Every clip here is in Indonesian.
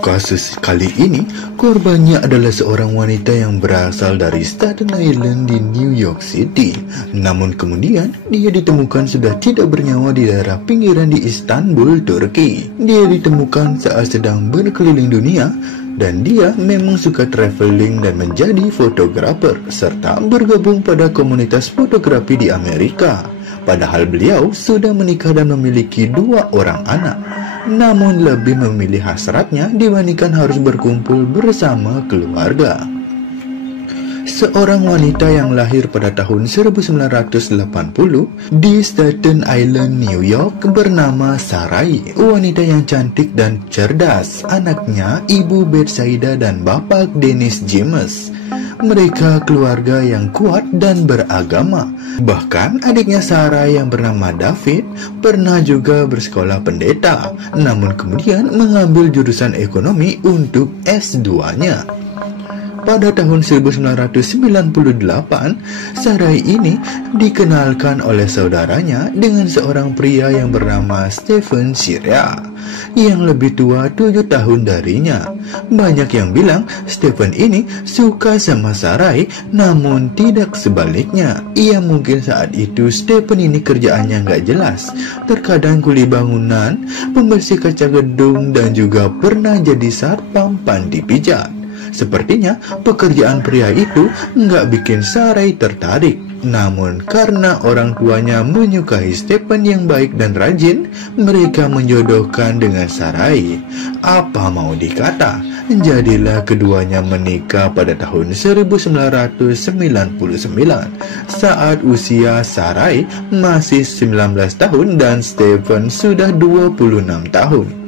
Kasus kali ini, korbannya adalah seorang wanita yang berasal dari Staten Island di New York City. Namun kemudian, dia ditemukan sudah tidak bernyawa di daerah pinggiran di Istanbul, Turki. Dia ditemukan saat sedang berkeliling dunia, dan dia memang suka traveling dan menjadi fotografer, serta bergabung pada komunitas fotografi di Amerika. Padahal beliau sudah menikah dan memiliki 2 orang anak. Namun lebih memilih hasratnya dibandingkan harus berkumpul bersama keluarga. Seorang wanita yang lahir pada tahun 1980 di Staten Island, New York bernama Sarai. Wanita yang cantik dan cerdas. Anaknya Ibu Betsaida dan Bapak Dennis James. Mereka keluarga yang kuat dan beragama. Bahkan adiknya Sarah yang bernama David pernah juga bersekolah pendeta, namun kemudian mengambil jurusan ekonomi untuk S2-nya. Pada tahun 1998, Sarai ini dikenalkan oleh saudaranya dengan seorang pria yang bernama Stephen Syria, yang lebih tua 7 tahun darinya. Banyak yang bilang Stephen ini suka sama Sarai, namun tidak sebaliknya. Ia mungkin saat itu Stephen ini kerjaannya nggak jelas, terkadang kuli bangunan, pembersih kaca gedung, dan juga pernah jadi satpam panti pijat. Sepertinya pekerjaan pria itu nggak bikin Sarai tertarik. Namun karena orang tuanya menyukai Stephen yang baik dan rajin, mereka menjodohkan dengan Sarai. Apa mau dikata, jadilah keduanya menikah pada tahun 1999 saat usia Sarai masih 19 tahun dan Stephen sudah 26 tahun.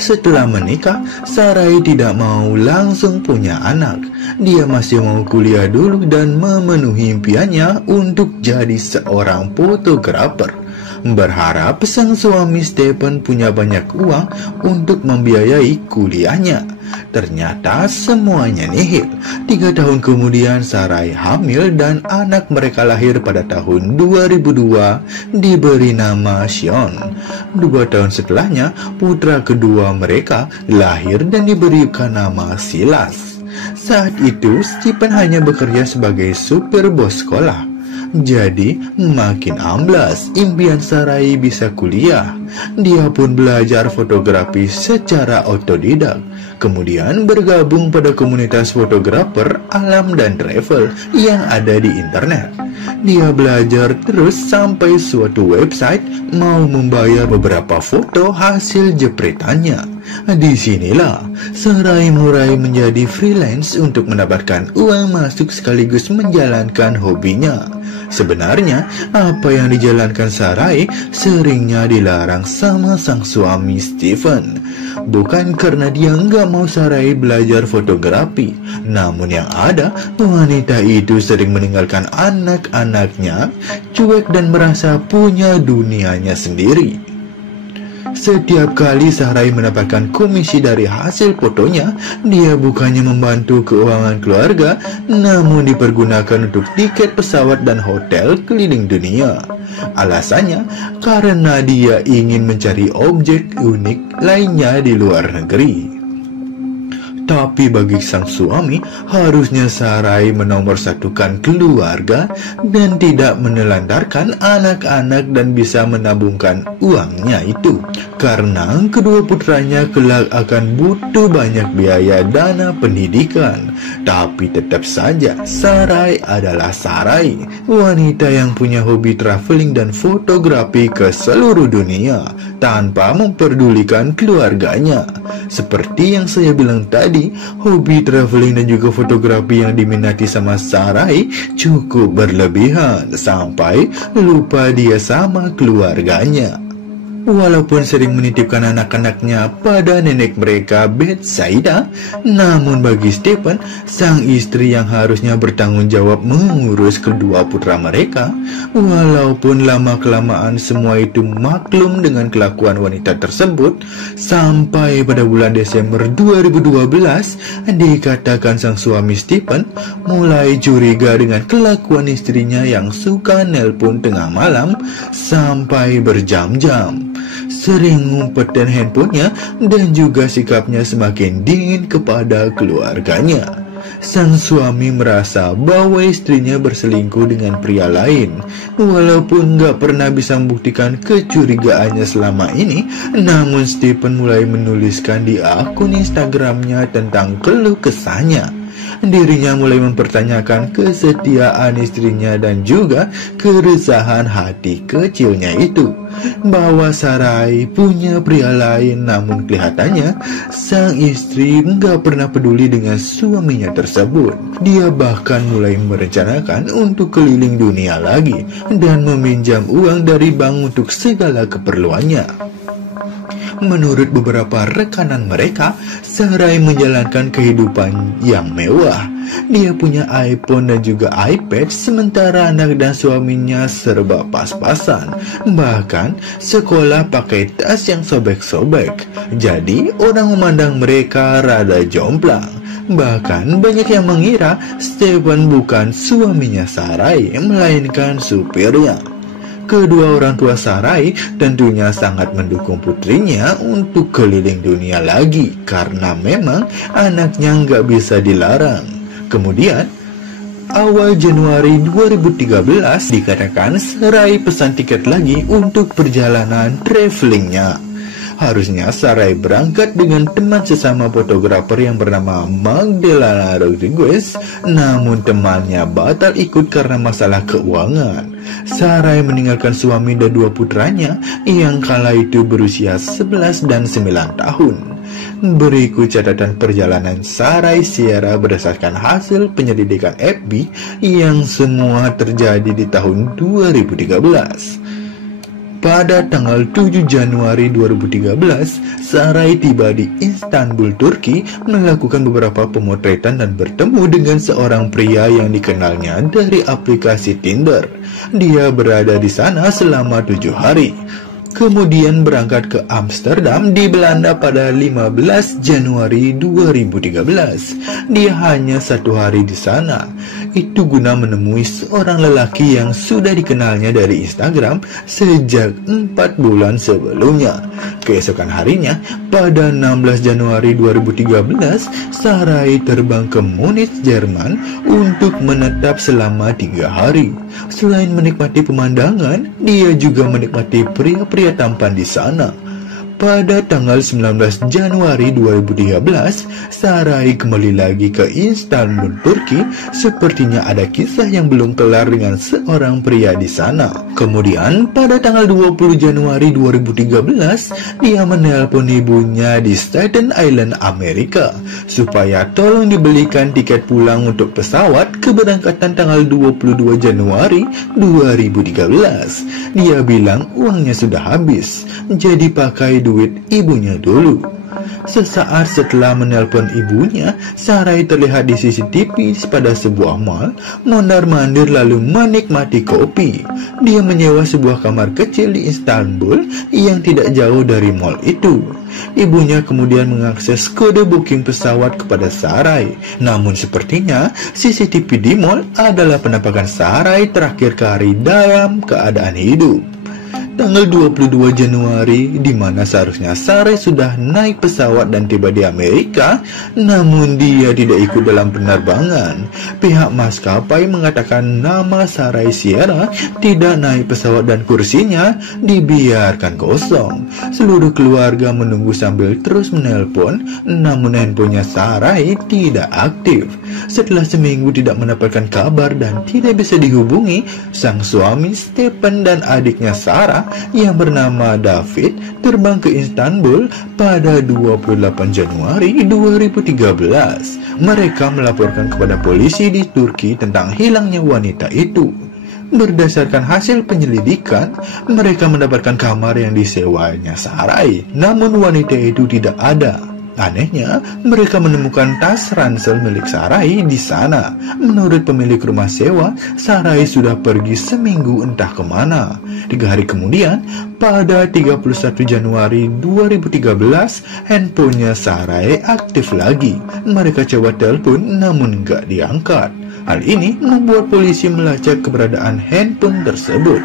Setelah menikah, Sarai tidak mau langsung punya anak. Dia masih mau kuliah dulu dan memenuhi impiannya untuk jadi seorang fotografer. Berharap sang suami Stephen punya banyak uang untuk membiayai kuliahnya. Ternyata semuanya nihil. 3 tahun kemudian Sarai hamil dan anak mereka lahir pada tahun 2002 diberi nama Sean. 2 tahun setelahnya putra kedua mereka lahir dan diberikan nama Silas. Saat itu Stephen hanya bekerja sebagai supir bos sekolah. Jadi makin amblas impian Sarai bisa kuliah. Dia pun belajar fotografi secara otodidak. Kemudian bergabung pada komunitas fotografer alam dan travel yang ada di internet. Dia belajar terus sampai suatu website mau membayar beberapa foto hasil jepretannya. Disinilah Sarai mulai menjadi freelance untuk mendapatkan uang masuk sekaligus menjalankan hobinya. Sebenarnya apa yang dijalankan Sarai seringnya dilarang sama sang suami Stephen. Bukan karena dia nggak mau Sarai belajar fotografi, namun yang ada wanita itu sering meninggalkan anak-anaknya cuek dan merasa punya dunianya sendiri. Setiap kali Sarai mendapatkan komisi dari hasil fotonya, dia bukannya membantu keuangan keluarga, namun dipergunakan untuk tiket pesawat dan hotel keliling dunia. Alasannya karena dia ingin mencari objek unik lainnya di luar negeri. Tapi bagi sang suami, harusnya Sarai menomorsatukan keluarga dan tidak menelantarkan anak-anak dan bisa menabungkan uangnya itu. Karena kedua putranya kelak akan butuh banyak biaya dana pendidikan. Tapi tetap saja Sarai adalah Sarai, wanita yang punya hobi traveling dan fotografi ke seluruh dunia tanpa memperdulikan keluarganya. Seperti yang saya bilang tadi, hobi traveling dan juga fotografi yang diminati sama Sarai cukup berlebihan sampai lupa dia sama keluarganya. Walaupun sering menitipkan anak-anaknya pada nenek mereka Betsaida, namun bagi Stephen, sang istri yang harusnya bertanggung jawab mengurus kedua putra mereka, walaupun lama-kelamaan semua itu maklum dengan kelakuan wanita tersebut, sampai pada bulan Desember 2012, dikatakan sang suami Stephen mulai curiga dengan kelakuan istrinya yang suka nelpon tengah malam sampai berjam-jam. sering ngumpetin handphonenya dan juga sikapnya semakin dingin kepada keluarganya. Sang suami merasa bahwa istrinya berselingkuh dengan pria lain. Walaupun gak pernah bisa membuktikan kecurigaannya selama ini, namun Stephen mulai menuliskan di akun Instagramnya tentang keluh kesahnya. Dirinya mulai mempertanyakan kesetiaan istrinya dan juga keresahan hati kecilnya itu, bahwa Sarai punya pria lain. Namun kelihatannya sang istri nggak pernah peduli dengan suaminya tersebut. Dia bahkan mulai merencanakan untuk keliling dunia lagi dan meminjam uang dari bank untuk segala keperluannya. Menurut beberapa rekanan mereka, Sarai menjalankan kehidupan yang mewah. Dia punya iPhone dan juga iPad, sementara anak dan suaminya serba pas-pasan. Bahkan sekolah pakai tas yang sobek-sobek. Jadi orang memandang mereka rada jomplang. Bahkan banyak yang mengira Stephen bukan suaminya Sarai, melainkan supirnya. Kedua orang tua Sarai tentunya sangat mendukung putrinya untuk keliling dunia lagi, karena memang anaknya nggak bisa dilarang. Kemudian, awal Januari 2013 dikatakan Sarai pesan tiket lagi untuk perjalanan travelingnya. Harusnya Sarai berangkat dengan teman sesama fotografer yang bernama Magdalena Rodriguez, namun temannya batal ikut karena masalah keuangan. Sarai meninggalkan suami dan dua putranya yang kala itu berusia 11 dan 9 tahun. Berikut catatan perjalanan Sarai Sierra berdasarkan hasil penyelidikan FBI yang semua terjadi di tahun 2013. Pada tanggal 7 Januari 2013, Sarai tiba di Istanbul, Turki, melakukan beberapa pemotretan dan bertemu dengan seorang pria yang dikenalnya dari aplikasi Tinder. Dia berada di sana selama 7 hari. Kemudian berangkat ke Amsterdam di Belanda pada 15 Januari 2013. Dia hanya 1 hari di sana. Itu guna menemui seorang lelaki yang sudah dikenalnya dari Instagram sejak 4 bulan sebelumnya. Keesokan harinya, pada 16 Januari 2013, Sarai terbang ke Munich, Jerman untuk menetap selama 3 hari. Selain menikmati pemandangan, dia juga menikmati pria-pria tampan di sana. Pada tanggal 19 Januari 2013, Sarai kembali lagi ke Istanbul, Turki. Sepertinya ada kisah yang belum kelar dengan seorang pria di sana. Kemudian, pada tanggal 20 Januari 2013, dia menelpon ibunya di Staten Island, Amerika, supaya tolong dibelikan tiket pulang untuk pesawat keberangkatan tanggal 22 Januari 2013. Dia bilang uangnya sudah habis, jadi pakai duit ibunya dulu. Sesaat setelah menelpon ibunya, Sarai terlihat di CCTV pada sebuah mall, mondar-mandir lalu menikmati kopi. Dia menyewa sebuah kamar kecil di Istanbul yang tidak jauh dari mall itu. Ibunya kemudian mengakses kode booking pesawat kepada Sarai. Namun sepertinya CCTV di mall adalah penampakan Sarai terakhir kali dalam keadaan hidup. Tanggal 22 Januari, di mana seharusnya Sarai sudah naik pesawat dan tiba di Amerika, namun dia tidak ikut dalam penerbangan. Pihak maskapai mengatakan nama Sarai Sierra tidak naik pesawat dan kursinya dibiarkan kosong. Seluruh keluarga menunggu sambil terus menelpon, namun handphonenya Sarai tidak aktif. Setelah seminggu tidak mendapatkan kabar dan tidak bisa dihubungi, sang suami Stephen dan adiknya Sarah yang bernama David terbang ke Istanbul pada 28 Januari 2013. Mereka melaporkan kepada polisi di Turki tentang hilangnya wanita itu. Berdasarkan hasil penyelidikan, mereka mendapatkan kamar yang disewanya Sarai, namun wanita itu tidak ada. Anehnya, mereka menemukan tas ransel milik Sarai di sana. Menurut pemilik rumah sewa, Sarai sudah pergi seminggu entah kemana. 3 hari kemudian, pada 31 Januari 2013, handphonenya Sarai aktif lagi. Mereka coba telepon namun gak diangkat. Hal ini membuat polisi melacak keberadaan handphone tersebut.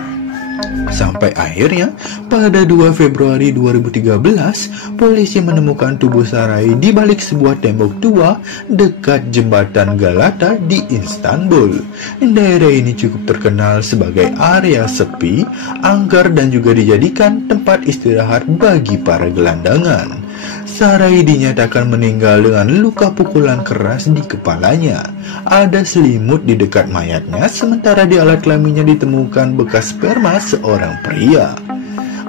Sampai akhirnya pada 2 Februari 2013, polisi menemukan tubuh Sarai di balik sebuah tembok tua dekat jembatan Galata di Istanbul. Daerah ini cukup terkenal sebagai area sepi, angker dan juga dijadikan tempat istirahat bagi para gelandangan. Sarai dinyatakan meninggal dengan luka pukulan keras di kepalanya. Ada selimut di dekat mayatnya, sementara di alat kelaminnya ditemukan bekas sperma seorang pria.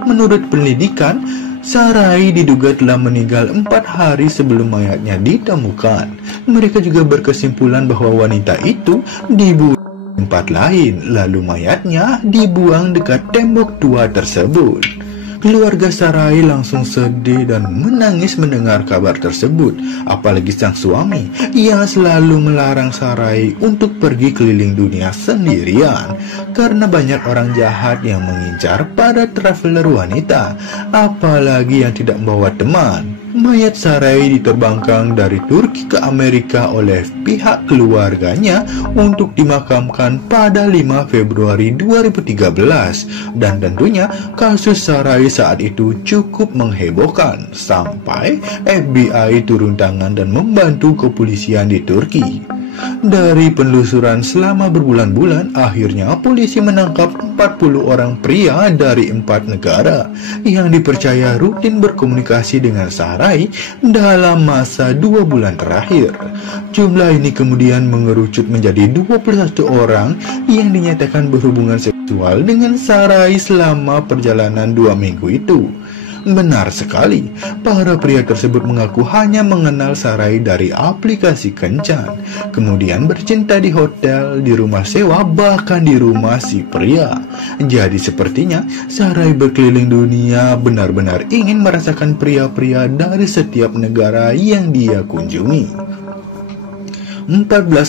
Menurut penyelidikan, Sarai diduga telah meninggal 4 hari sebelum mayatnya ditemukan. Mereka juga berkesimpulan bahwa wanita itu dibunuh di tempat lain, lalu mayatnya dibuang dekat tembok tua tersebut. Keluarga Sarai langsung sedih dan menangis mendengar kabar tersebut, apalagi sang suami yang selalu melarang Sarai untuk pergi keliling dunia sendirian karena banyak orang jahat yang mengincar para traveler wanita, apalagi yang tidak membawa teman. Mayat Sarai diterbangkan dari Turki ke Amerika oleh pihak keluarganya untuk dimakamkan pada 5 Februari 2013, dan tentunya kasus Sarai saat itu cukup menghebohkan sampai FBI turun tangan dan membantu kepolisian di Turki. Dari penelusuran selama berbulan-bulan, akhirnya polisi menangkap 40 orang pria dari 4 negara yang dipercaya rutin berkomunikasi dengan Sarai dalam masa 2 bulan terakhir. Jumlah ini kemudian mengerucut menjadi 21 orang yang dinyatakan berhubungan seksual dengan Sarai selama perjalanan 2 minggu itu. Benar sekali, para pria tersebut mengaku hanya mengenal Sarai dari aplikasi kencan, kemudian bercinta di hotel, di rumah sewa, bahkan di rumah si pria. Jadi sepertinya Sarai berkeliling dunia benar-benar ingin merasakan pria-pria dari setiap negara yang dia kunjungi. 14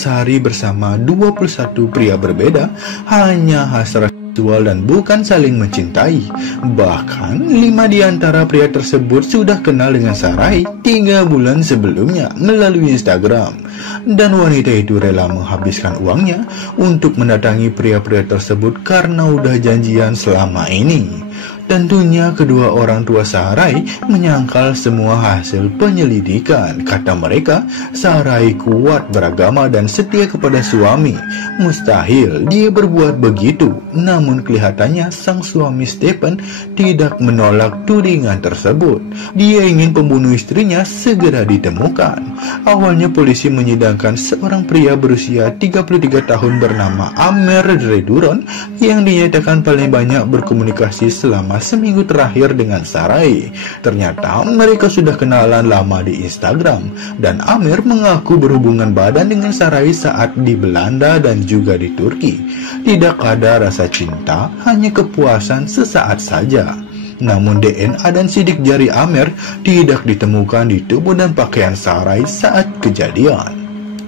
hari bersama 21 pria berbeda hanya hasrat seksual dan bukan saling mencintai. Bahkan 5 di antara pria tersebut sudah kenal dengan Sarai 3 bulan sebelumnya melalui Instagram, dan wanita itu rela menghabiskan uangnya untuk mendatangi pria-pria tersebut karena udah janjian selama ini. Tentunya kedua orang tua Sarai menyangkal semua hasil penyelidikan. Kata mereka, Sarai kuat beragama dan setia kepada suami. Mustahil dia berbuat begitu. Namun kelihatannya sang suami Stephen tidak menolak tudingan tersebut. Dia ingin pembunuh istrinya segera ditemukan. Awalnya polisi menyidangkan seorang pria berusia 33 tahun bernama Amer Reduron yang dinyatakan paling banyak berkomunikasi selama seminggu terakhir dengan Sarai. Ternyata mereka sudah kenalan lama di Instagram, dan Amer mengaku berhubungan badan dengan Sarai saat di Belanda dan juga di Turki. Tidak ada rasa cinta, hanya kepuasan sesaat saja. Namun DNA dan sidik jari Amer tidak ditemukan di tubuh dan pakaian Sarai saat kejadian.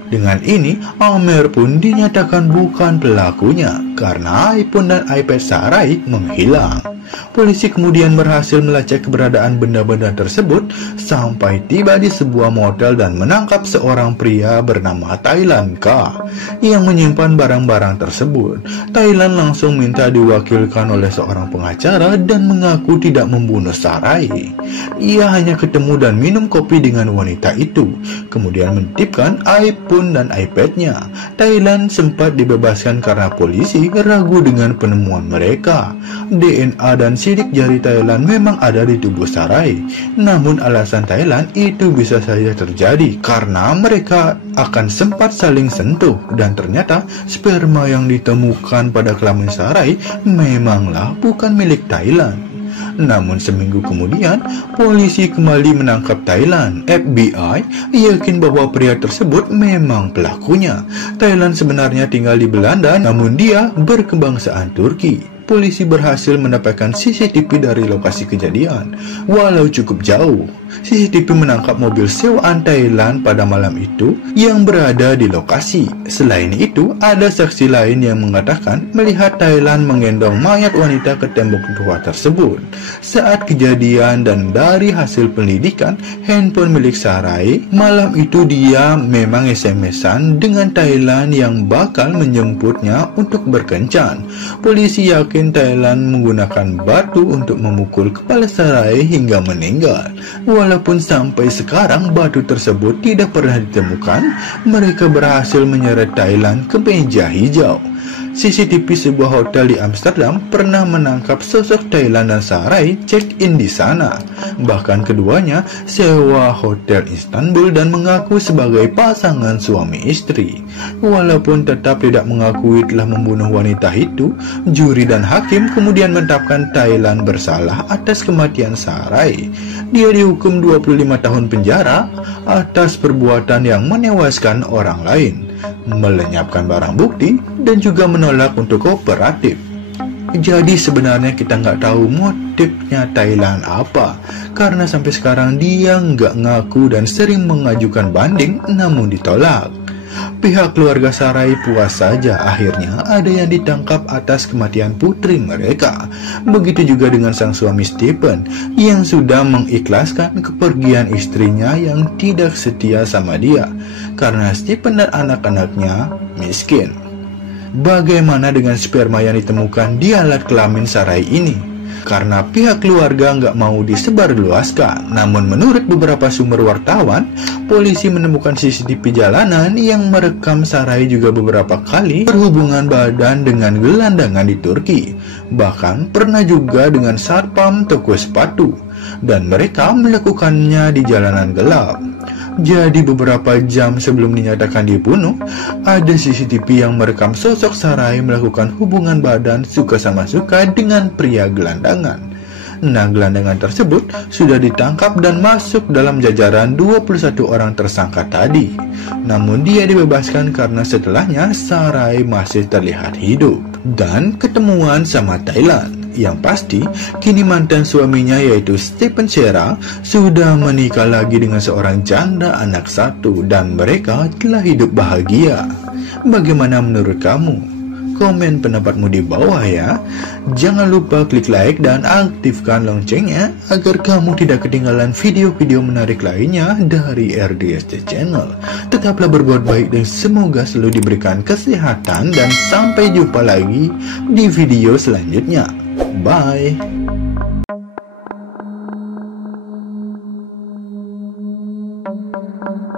Dengan ini, Amer pun dinyatakan bukan pelakunya karena iPhone dan iPad Sarai menghilang. Polisi kemudian berhasil melacak keberadaan benda-benda tersebut sampai tiba di sebuah motel dan menangkap seorang pria bernama Thailand K yang menyimpan barang-barang tersebut. Thailand langsung minta diwakilkan oleh seorang pengacara dan mengaku tidak membunuh Sarai. Ia hanya ketemu dan minum kopi dengan wanita itu, kemudian menitipkan iPhone dan iPad-nya. Thailand sempat dibebaskan karena polisi ragu dengan penemuan mereka. DNA dan sidik jari Thailand memang ada di tubuh Sarai. Namun alasan Thailand itu bisa saja terjadi karena mereka akan sempat saling sentuh, dan ternyata sperma yang ditemukan pada kelamin Sarai memanglah bukan milik Thailand. Namun seminggu kemudian, polisi kembali menangkap Thailand. FBI yakin bahwa pria tersebut memang pelakunya. Thailand sebenarnya tinggal di Belanda, namun dia berkebangsaan Turki. Polisi berhasil mendapatkan CCTV dari lokasi kejadian. Walau cukup jauh, CCTV menangkap mobil sewaan Thailand pada malam itu yang berada di lokasi. Selain itu, ada saksi lain yang mengatakan melihat Thailand menggendong mayat wanita ke tembok tua tersebut saat kejadian, dan dari hasil penyelidikan handphone milik Sarai, malam itu dia memang SMS-an dengan Thailand yang bakal menjemputnya untuk berkencan. Polisi yakin pemimpin Thailand menggunakan batu untuk memukul kepala Sarai hingga meninggal. Walaupun sampai sekarang batu tersebut tidak pernah ditemukan, mereka berhasil menyeret Thailand ke meja hijau. CCTV sebuah hotel di Amsterdam pernah menangkap sosok Thailand dan Sarai check-in di sana. Bahkan keduanya sewa hotel Istanbul dan mengaku sebagai pasangan suami istri. Walaupun tetap tidak mengakui telah membunuh wanita itu, juri dan hakim kemudian menetapkan Thailand bersalah atas kematian Sarai. Dia dihukum 25 tahun penjara atas perbuatan yang menewaskan orang lain, melenyapkan barang bukti, dan juga menolak untuk kooperatif. Jadi sebenarnya kita nggak tahu motifnya Thailand apa, karena sampai sekarang dia nggak ngaku dan sering mengajukan banding namun ditolak. Pihak keluarga Sarai puas saja akhirnya ada yang ditangkap atas kematian putri mereka. Begitu juga dengan sang suami Stephen yang sudah mengikhlaskan kepergian istrinya yang tidak setia sama dia karena Stephen dan anak-anaknya miskin. Bagaimana dengan sperma yang ditemukan di alat kelamin Sarai ini? Karena pihak keluarga nggak mau disebarluaskan. Namun menurut beberapa sumber wartawan, polisi menemukan CCTV jalanan yang merekam Sarai juga beberapa kali berhubungan badan dengan gelandangan di Turki. Bahkan pernah juga dengan satpam toko sepatu. Dan mereka melakukannya di jalanan gelap. Jadi beberapa jam sebelum dinyatakan dibunuh, ada CCTV yang merekam sosok Sarai melakukan hubungan badan suka sama suka dengan pria gelandangan. Nah, gelandangan tersebut sudah ditangkap dan masuk dalam jajaran 21 orang tersangka tadi. Namun dia dibebaskan karena setelahnya Sarai masih terlihat hidup dan ketemuan sama Thailand. Yang pasti, kini mantan suaminya yaitu Stephen Shera sudah menikah lagi dengan seorang janda anak satu dan mereka telah hidup bahagia. Bagaimana menurut kamu? Komen pendapatmu di bawah ya. Jangan lupa klik like dan aktifkan loncengnya agar kamu tidak ketinggalan video-video menarik lainnya dari RDSC Channel. Tetaplah berbuat baik dan semoga selalu diberikan kesehatan dan sampai jumpa lagi di video selanjutnya. Bye.